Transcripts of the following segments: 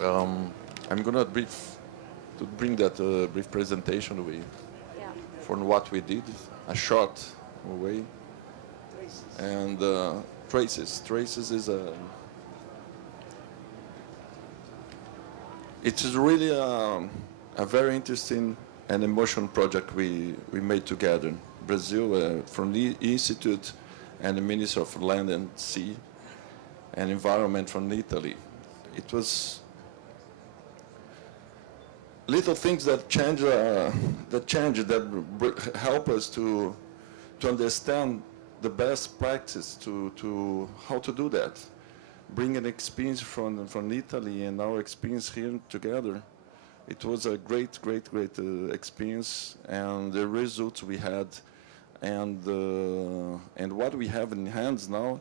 Um, I'm gonna bring that brief presentation Yeah. from what we did, a short way, and traces. Traces is it is really a very interesting and emotional project we made together. Brazil, from the Institute and the Ministry of Land and Sea and Environment from Italy. It was little things that help us to understand the best practice to how to do that. Bring an experience from Italy and our experience here together. It was a great experience, and the results we had, and what we have in hands now,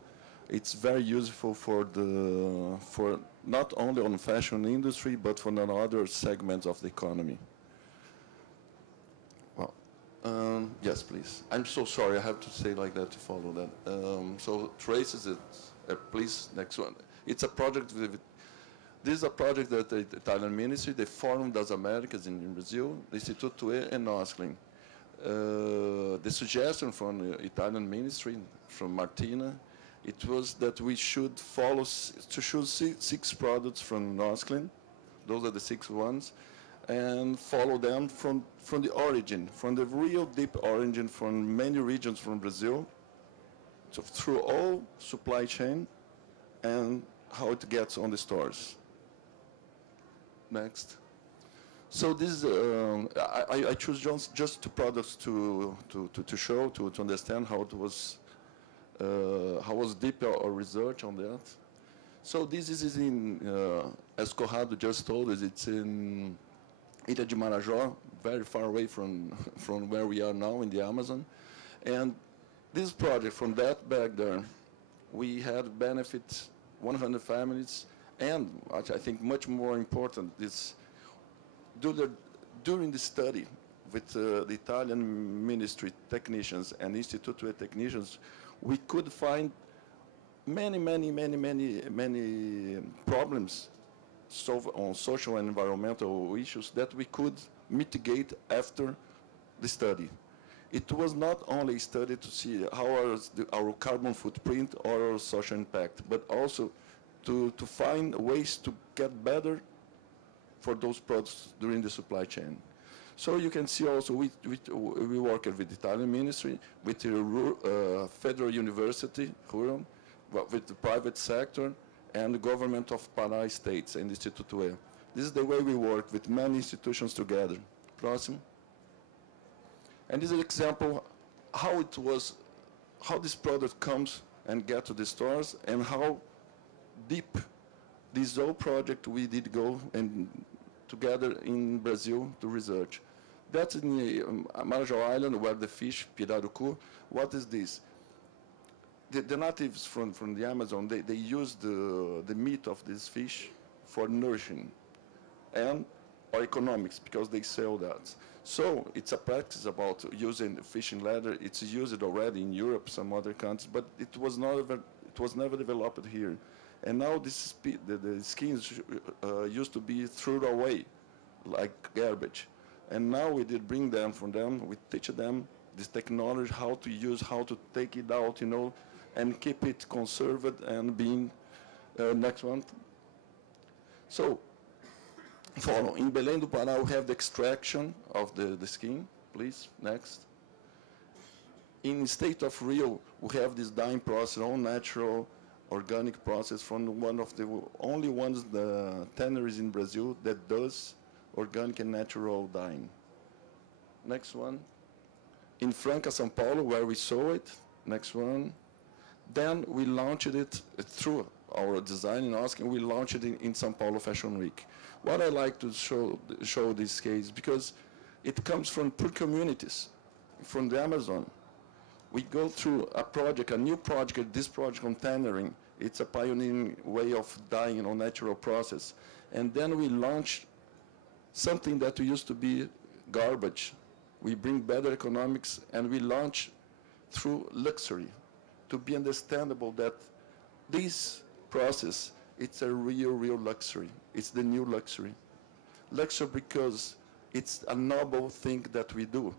it's very useful for not only on fashion industry but for other segments of the economy. Well, yes, please. I'm so sorry. I have to say like that to follow that. So traces it. Please, next one. It's a project with. This is a project that the Italian Ministry, the Forum das Américas in Brazil, the Instituto-e and Osklen. The suggestion from the Italian Ministry, from Martina, it was that we should to choose six products from Osklen. Those are the six ones, and follow them from the origin, from the real deep origin from many regions from Brazil, so through all supply chain, and how it gets on the stores. Next. So this I choose just two products to show to understand how it was how was deep our research on that. So this is in as Corrado just told us, it's in Ilha de Marajó, very far away from from where we are now in the Amazon, and this project from that back there, we had benefit 100 families. And what I think much more important is during the study with the Italian ministry technicians and Instituto-e technicians, we could find many problems on social and environmental issues that we could mitigate after the study. It was not only a study to see how our carbon footprint or our social impact, but also to find ways to get better for those products during the supply chain. So you can see also we work with the Italian ministry, with the Federal University, Rural, with the private sector, and the government of Pará states and Instituto-e. This is the way we work with many institutions together. Próximo. And this is an example how this product comes and get to the stores, and how deep this whole project we did go and together in Brazil to research. That's in the Marajó Island where the fish, pirarucu. What is this? The natives from the Amazon, they use the meat of this fish for nourishing and or economics, because they sell that. So it's a practice about using fishing leather. It's used already in Europe, some other countries, but it was never developed here. And now the skins used to be thrown away like garbage. And now we did bring them from them, we teach them this technology, how to use, how to take it out, and keep it conserved and being, next one. So, follow. In Belém do Pará, we have the extraction of the skin. Please, next. In state of Rio, we have this dyeing process, all natural, organic process from one of the only ones, the tanneries in Brazil that does organic and natural dyeing. Next one. In Franca, São Paulo, where we saw it. Next one. Then we launched it through our design in Osklen. We launched it in São Paulo Fashion Week. What I like to show this case, because it comes from poor communities, from the Amazon. We go through a project, a new project, this project on tannering. It's a pioneering way of dyeing on natural process. And then we launch something that used to be garbage. We bring better economics, and we launch through luxury, to be understandable that this process it's a real luxury. It's the new luxury. Luxury because it's a noble thing that we do.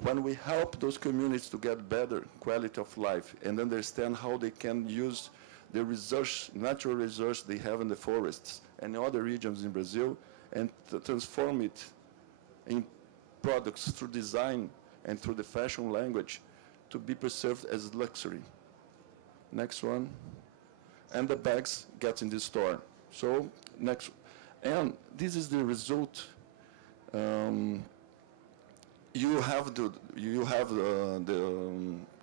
When we help those communities to get better quality of life and understand how they can use the resource, natural resource they have in the forests and other regions in Brazil, and to transform it in products through design and through the fashion language to be preserved as luxury. Next one. And the bags get in the store. So next, and this is the result. You have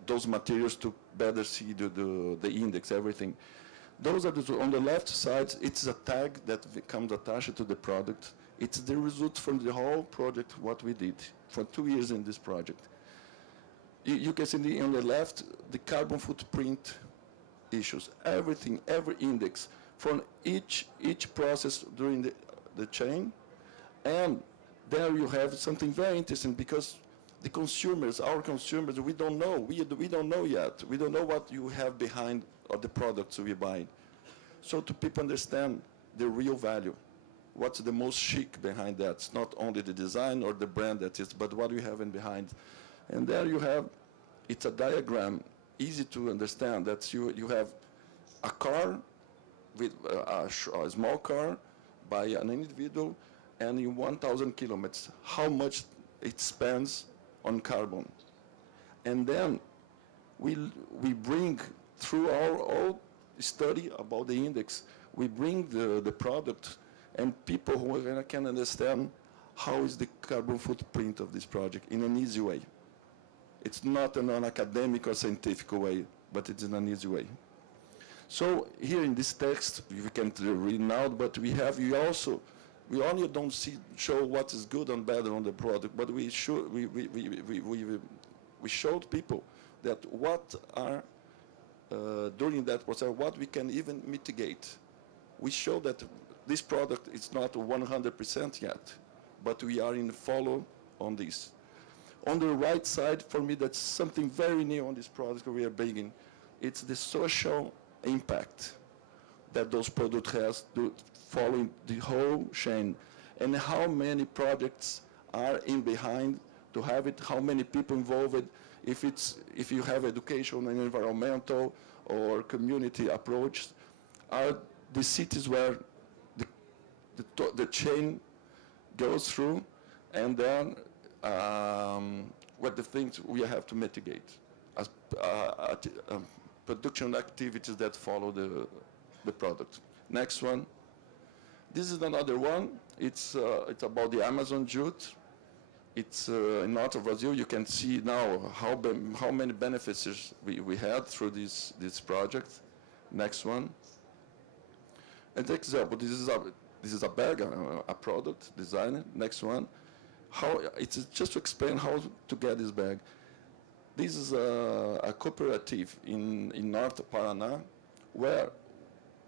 those materials to better see the index, everything. Those are on the left side. It's a tag that becomes attached to the product. It's the result from the whole project, what we did for 2 years in this project. You can see on the left the carbon footprint issues, everything, every index from each process during the chain. And there you have something very interesting, because the consumers, our consumers, we don't know. We don't know yet. We don't know what you have behind of the products we buy. So to people understand the real value, what's the most chic behind that? It's not only the design or the brand that is, but what you have in behind. And there you have, it's a diagram, easy to understand, that you have a car, with a small car by an individual, and in 1,000 kilometers, how much it spends on carbon. And then we bring, through our study about the index, we bring the product, and people who can understand how is the carbon footprint of this project in an easy way. It's not in an academic or scientific way, but it's in an easy way. So here in this text, we can't read now, but we only don't show what is good and bad on the product, but we showed people that what are, during that process, what we can even mitigate. We show that this product is not 100% yet, but we are in follow on this. On the right side, for me, that's something very new on this product we are bringing. It's the social impact that those products has to following the whole chain, and how many projects are in behind to have it, how many people involved, if you have education and environmental or community approach, are the cities where the chain goes through, and then what the things we have to mitigate as production activities that follow the product. Next one. This is another one. It's about the Amazon jute. It's in north of Brazil. You can see now how many benefits we had through this project. Next one. An example. This is a bag, a product design. Next one. It's just to explain how to get this bag. This is a cooperative in North Paraná, where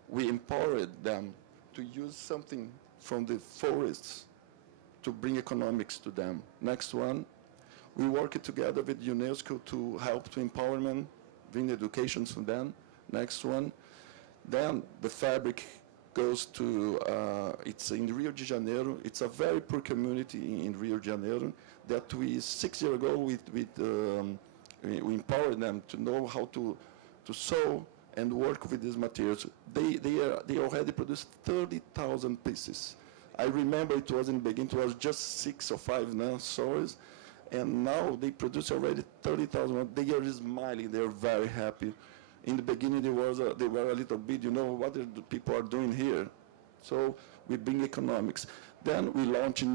we empowered them to use something from the forests to bring economics to them. Next one. We worked together with UNESCO to help to empowerment, bring education to them. Next one. Then the fabric goes to, it's in Rio de Janeiro. It's a very poor community in Rio de Janeiro that 6 years ago, we empowered them to know how to sew and work with these materials. They already produced 30,000 pieces. I remember it was in the beginning, it was just 6 or 5 sewers, and now they produce already 30,000. They are smiling, they are very happy. In the beginning, they were a little bit, what the people are doing here. So we bring economics. Then we launch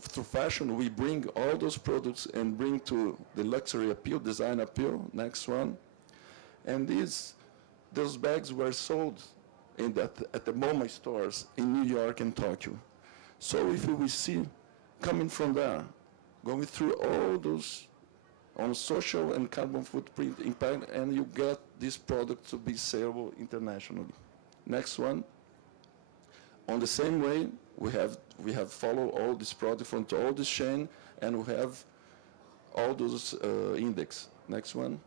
through fashion, we bring all those products and bring to the luxury appeal, design appeal. Next one. And those bags were sold at the MoMA stores in New York and Tokyo. So if we see coming from there, going through all those on social and carbon footprint impact, and you get this product to be saleable internationally. Next one. On the same way, we have followed all this product from all this chain, and we have all those index. Next one.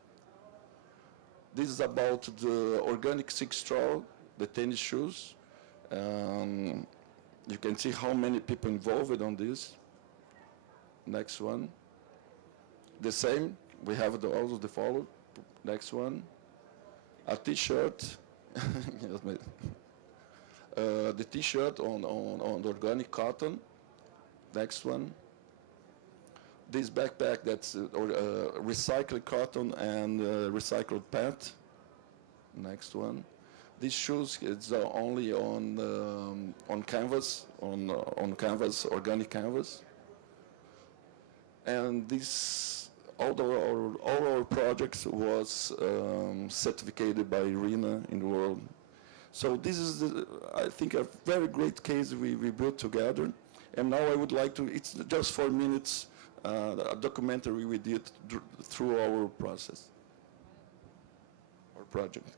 This is about the organic silk straw the tennis shoes. You can see how many people involved on this. Next one. The same, we have also the follow. Next one. A t-shirt. The t-shirt on organic cotton. Next one. This backpack that's recycled cotton and recycled pant. Next one. These shoes it's only on canvas, on canvas, organic canvas. And this, all our projects was certificated by IRENA in the world. So this is, I think, a very great case we built together. And now I would like to, it's just 4 minutes, a documentary we did through our process, our project.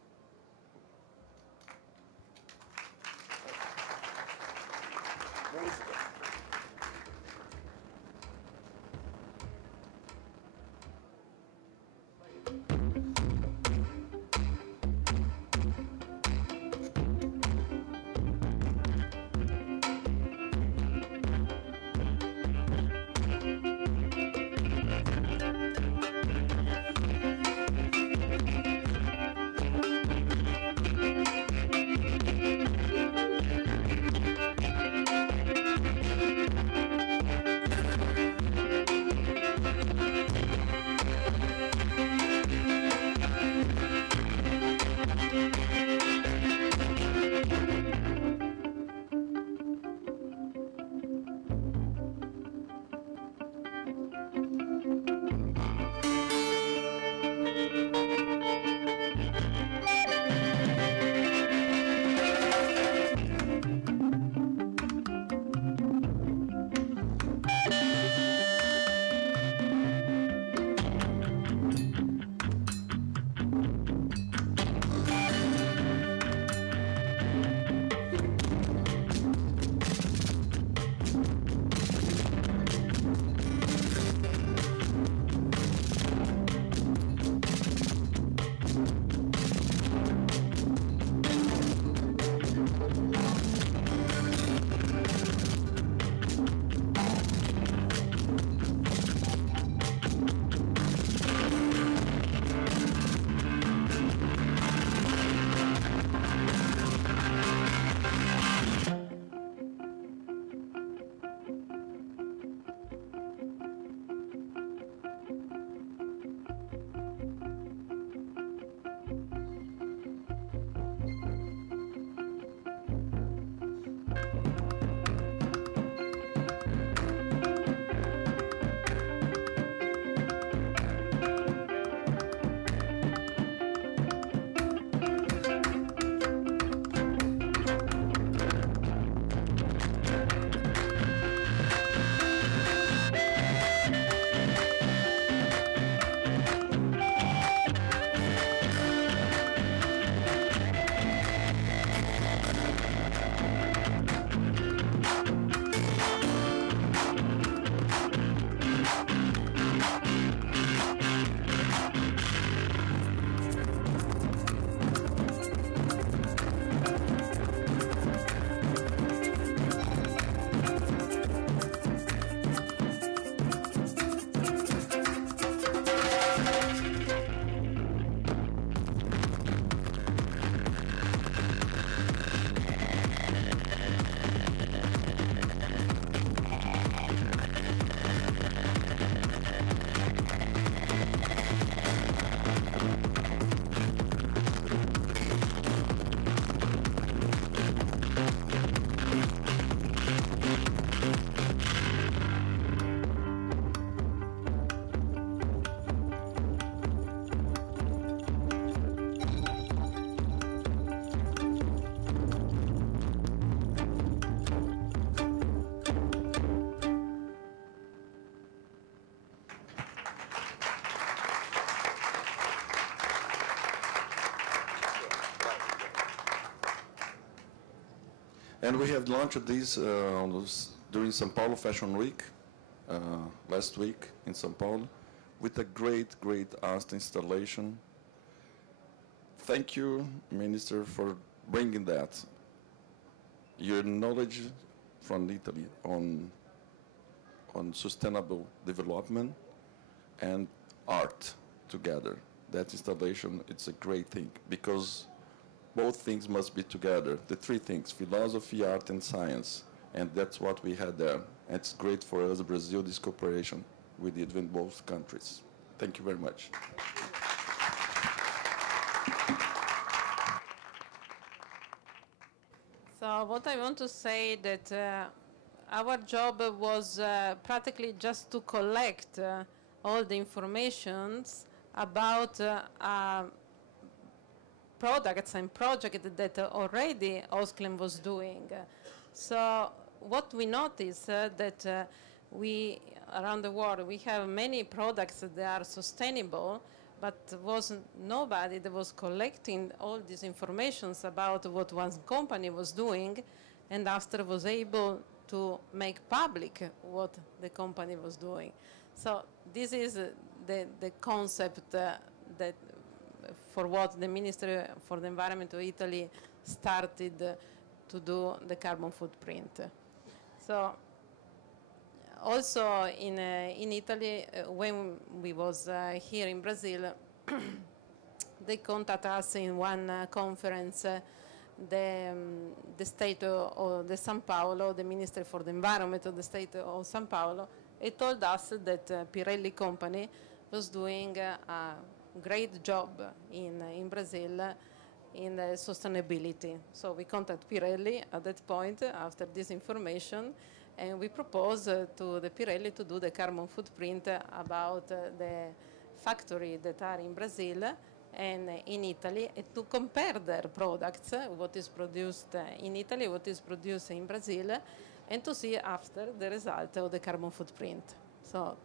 And we have launched this during São Paulo Fashion Week, last week in São Paulo, with a great, great art installation. Thank you, Minister, for bringing that, your knowledge from Italy on sustainable development and art together. That installation, it's a great thing because both things must be together. The three things, philosophy, art, and science. And that's what we had there. And it's great for us, Brazil, this cooperation we did with both countries. Thank you very much. So what I want to say that our job was practically just to collect all the informations about products and projects that already Osklen was doing. So what we noticed that we, around the world, we have many products that are sustainable, but wasn't nobody that was collecting all these informations about what one company was doing, and after was able to make public what the company was doing. So this is the concept that for what the Ministry for the Environment of Italy started to do the carbon footprint. So also in Italy, when we was here in Brazil, they contact us in one conference, the state of the São Paulo, the Ministry for the Environment of the state of São Paulo, it told us that Pirelli company was doing a great job in Brazil in the sustainability. So we contact Pirelli at that point after this information, and we propose to the Pirelli to do the carbon footprint about the factory that are in Brazil and in Italy, and to compare their products, what is produced in Italy, what is produced in Brazil, and to see after the result of the carbon footprint. So